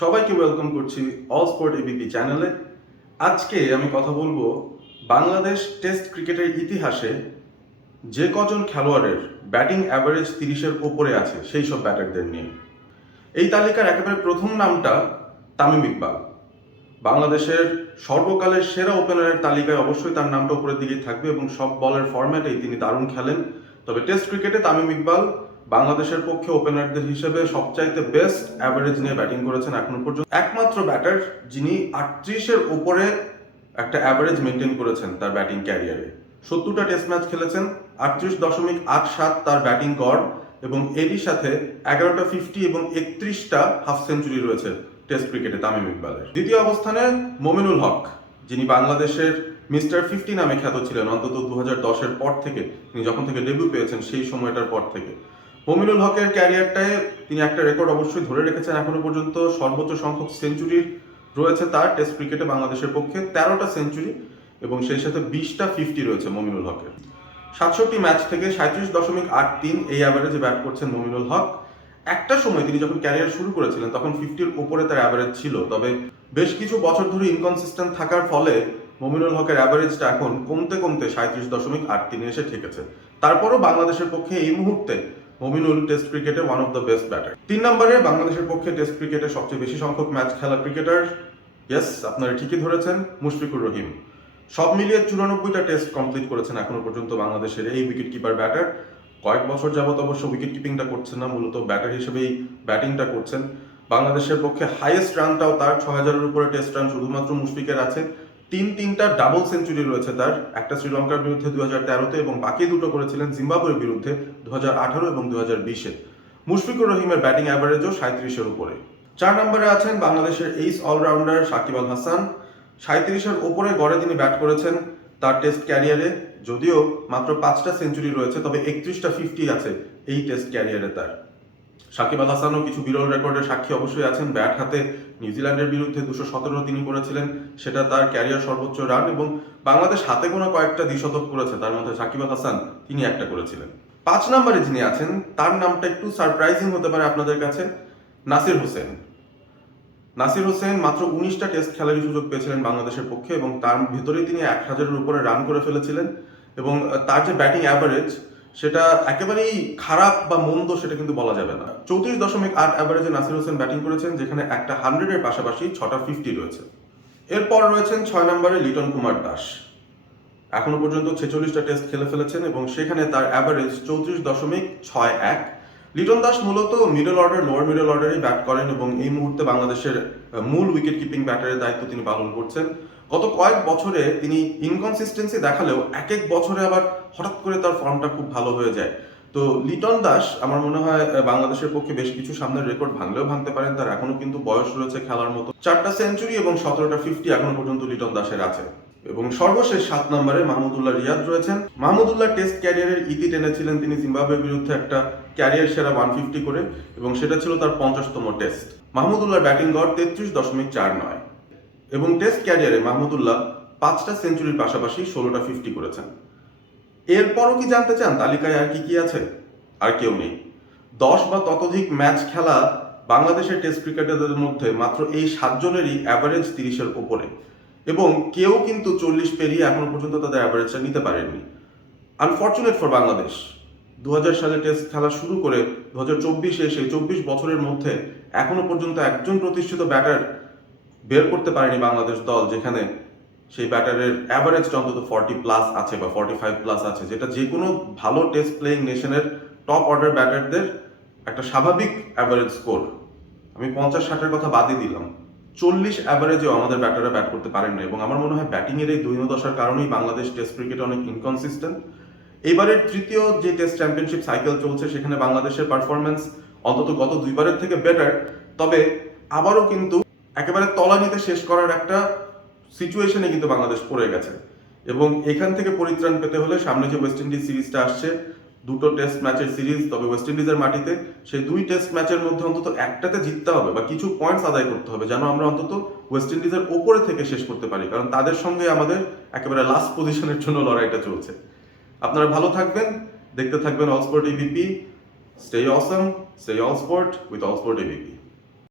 সবাইকে ওয়েলকাম করছি all sport ABP চ্যানেলে। আজকে আমি কথা বলবো বাংলাদেশ টেস্ট ক্রিকেটের ইতিহাসে যে কজন খেলোয়াড়ের ব্যাটিং অ্যাভারেজ 30-এর ওপরে আছে সেই সব ব্যাটারদের নিয়ে। এই তালিকার একেবারে প্রথম নামটা তামিম ইকবাল। বাংলাদেশের সর্বকালের সেরা ওপেনারের তালিকায় অবশ্যই তার নামটা উপরের দিকেই থাকবে এবং সব বলের ফরম্যাটেই তিনি দারুণ খেলেন। তবে টেস্ট ক্রিকেটে তামিম ইকবাল বাংলাদেশের পক্ষে ওপেনারদের হিসেবে সবচাইতে বেস্ট অ্যাভারেজ নিয়ে ব্যাটিং করেছেন এখনো পর্যন্ত। একমাত্র ব্যাটার যিনি 38-এর উপরে একটা অ্যাভারেজ মেনটেন করেছেন তার ব্যাটিং ক্যারিয়ারে। 70টা টেস্ট ম্যাচ খেলেছেন, 38.87 তার ব্যাটিং গড় এবং এরই সাথে 11টা 50 এবং 31টা হাফ সেঞ্চুরি রয়েছে টেস্ট ক্রিকেটে তামিম ইকবালের। দ্বিতীয় অবস্থানে মমিনুল হক, যিনি বাংলাদেশের মিস্টার 50 নামে খ্যাত ছিলেন অন্তত 2010-এর পর থেকে, তিনি যখন থেকে ডেবিউ পেয়েছেন সেই সময়টার পর থেকে। মমিনুল হকের ক্যারিয়ারটায় তিনি একটা রেকর্ড অবশ্যই ধরে রেখেছেন এখনো পর্যন্ত। সর্বোচ্চ সংখ্যক সেঞ্চুরি রয়েছে তার টেস্ট ক্রিকেটে বাংলাদেশের পক্ষে, 13টা সেঞ্চুরি এবং সেই সাথে 20টা 50 রয়েছে মমিনুল হকের। 67 ম্যাচ থেকে 37.83 এই অ্যাভারেজে ব্যাট করছেন মমিনুল হক। একটা সময় তিনি যখন ক্যারিয়ার শুরু করেছিলেন তখন 50-র উপরে তার অ্যাভারেজ ছিল, তবে বেশ কিছু বছর ধরে ইনকনসিস্টেন্ট থাকার ফলে মমিনুল হকের অ্যাভারেজটা এখন কমতে কমতে 37.83 এসে ঠেকেছে। তারপরও বাংলাদেশের পক্ষে এই মুহূর্তে মমিনুল টেস্ট ক্রিকেটে one of the best batter. 3 নম্বরে বাংলাদেশের পক্ষে টেস্ট ক্রিকেটে সবচেয়ে বেশি সংখ্যক ম্যাচ খেলা ক্রিকেটার, ইয়েস আপনারা ঠিকই ধরেছেন, মুশফিকুর রহিম। সব মিলিয়ে 94টা টেস্ট কমপ্লিট করেছেন এখনো পর্যন্ত বাংলাদেশের এই উইকেট কিপার ব্যাটার। কয়েক বছর যাবত অবশ্য উইকেট কিপিংটা করছেন না, মূলত ব্যাটার হিসেবেই ব্যাটিংটা করছেন। বাংলাদেশের পক্ষে হাইয়েস্ট রানটাও তার 6000-এর উপরে টেস্ট রান শুধুমাত্র মুশফিকের আছে। তিনটা ডাবল সেঞ্চুরি রয়েছে তার, একটা শ্রীলঙ্কার বিরুদ্ধে 2013-তে এবং বাকি দুটো করেছিলেন জিম্বাবুয়ের বিরুদ্ধে 2018 এবং 2020-এ। মুশফিকুর রহিমের ব্যাটিং অ্যাভারেজও 37-এর উপরে। 4 নম্বরে আছেন বাংলাদেশের এইস অলরাউন্ডার সাকিব আল হাসান। 37-এর ওপরে গড়ে তিনি ব্যাট করেছেন তার টেস্ট ক্যারিয়ারে, যদিও মাত্র 5টা সেঞ্চুরি রয়েছে, তবে 31টা 50 আছে এই টেস্ট ক্যারিয়ারে তার। সাকিব আল হাসানও কিছু বিরল রেকর্ডের সাক্ষী অবশ্যই আছেন। ব্যাট হাতে নিউজিল্যান্ডের বিরুদ্ধে 217 তিনি করেছিলেন, সেটা তার ক্যারিয়ার সর্বোচ্চ রান, এবং বাংলাদেশ হাতে গোনা কয়েকটা দ্বিশতক করেছে, তার মধ্যে সাকিব আল হাসান তিনি একটা করেছিলেন। 5 নম্বরে যিনি আছেন তার নামটা একটু সারপ্রাইজিং হতে পারে আপনাদের কাছে, নাসির হোসেন। নাসির হোসেন মাত্র 19টা টেস্ট খেলারই সুযোগ পেয়েছিলেন বাংলাদেশের পক্ষে এবং তার ভিতরেই তিনি 1000-এর উপরে রান করে ফেলেছিলেন এবং তার যে ব্যাটিং অ্যাভারেজ সেটা একেবারেই খারাপ বা মন্দ সেটা কিন্তু বলা যাবে না। 34.8 অ্যাভারেজে নাসির হোসেন ব্যাটিং করেছেন, যেখানে একটা 100-এর পাশাপাশি 6টা 50 রয়েছে। এরপর রয়েছেন 6 নম্বরে লিটন কুমার দাস। এখনো পর্যন্ত 46টা টেস্ট খেলে ফেলেছেন এবং সেখানে তার অ্যাভারেজ 34.61। লিটন দাস মূলত মিডল অর্ডার, লোয়ার মিডল অর্ডারেই ব্যাট করেন এবং এই মুহূর্তে বাংলাদেশের মূল উইকেট কিপিং ব্যাটারের দায়িত্ব তিনি পালন করছেন। গত কয়েক বছরে তিনি ইনকনসিস্টেন্সি দেখালেও এক এক বছরে আবার হঠাৎ করে তার ফর্মটা খুব ভালো হয়ে যায়। তো লিটন দাস আমার মনে হয় বাংলাদেশের পক্ষে বেশ কিছু সামনের রেকর্ড ভাঙলেও ভাঙতে পারেন, তার এখনো কিন্তু বয়স রয়েছে খেলার মতো। 4টা সেঞ্চুরি এবং 17টা 50 এখনো পর্যন্ত লিটন দাসের আছে। এবং সর্বশেষ 7 নম্বরে মাহমুদুল্লাহ রিয়াদ রয়েছেন। মাহমুদুল্লাহ টেস্ট ক্যারিয়ারের ইতি টেনেছিলেন তিনি জিম্বাবুয়ের বিরুদ্ধে একটা ক্যারিয়ার সেরা 150 করে, এবং সেটা ছিল তার 50তম টেস্ট। মাহমুদুল্লাহর ব্যাটিং গড় 33.49 এবং টেস্ট ক্যারিয়ারে মাহমুদুল্লাহ 5টা সেঞ্চুরির পাশাপাশি 16টা 50 করেছেন। এরপরও কি জানতে চান তালিকায় আর কি কি আছে? আর কেউ নেই। 10 বা ততোধিক ম্যাচ খেলা বাংলাদেশের টেস্ট ক্রিকেটারদের মধ্যে মাত্র এই 7 জনেরই অ্যাভারেজ 30-এর উপরে, এবং কেউ কিন্তু 40 পেরিয়ে এখনো পর্যন্ত তাদের অ্যাভারেজটা নিতে পারেননি। আনফর্চুনেট ফর বাংলাদেশ, 2000 সালে টেস্ট খেলা শুরু করে 2024-এ সেই 24 বছরের মধ্যে এখনো পর্যন্ত একজন প্রতিষ্ঠিত ব্যাটার বের করতে পারেনি বাংলাদেশ দল, যেখানে সেই ব্যাটারের অ্যাভারেজটা অন্তত 40+ আছে বা 45+ আছে, যেটা যে কোনো ভালো টেস্ট প্লেয়িং নেশনের টপ অর্ডার ব্যাটারদের একটা স্বাভাবিক অ্যাভারেজ স্কোর। আমি 50-60-এর কথা বাদই দিলাম, 40 অ্যাভারেজেও আমাদের ব্যাটাররা ব্যাট করতে পারেন না, এবং আমার মনে হয় ব্যাটিংয়ের এই দৈন্যদশার কারণেই বাংলাদেশ টেস্ট ক্রিকেটে অনেক ইনকনসিস্টেন্ট। এইবারের তৃতীয় যে টেস্ট চ্যাম্পিয়নশিপ সাইকেল চলছে সেখানে বাংলাদেশের পারফরমেন্স অন্তত গত 2বারের থেকে বেটার, তবে আবারও কিন্তু একেবারে তলানিতে শেষ করার একটা সিচুয়েশনে কিন্তু বাংলাদেশ পড়ে গেছে, এবং এখান থেকে পরিত্রাণ পেতে হলে সামনে যে ওয়েস্ট ইন্ডিজ সিরিজটা আসছে, 2টো টেস্ট ম্যাচের সিরিজ, তবে ওয়েস্ট ইন্ডিজের মাটিতে, সেই 2 টেস্ট ম্যাচের মধ্যে অন্তত একটাতে জিততে হবে বা কিছু পয়েন্টস আদায় করতে হবে, যেন আমরা অন্তত ওয়েস্ট ইন্ডিজের ওপরে থেকে শেষ করতে পারি, কারণ তাদের সঙ্গে আমাদের একেবারে লাস্ট পজিশনের জন্য লড়াইটা চলছে। আপনারা ভালো থাকবেন, দেখতে থাকবেন all sport ABP. Stay Assam, stay all sport with all sport ABP.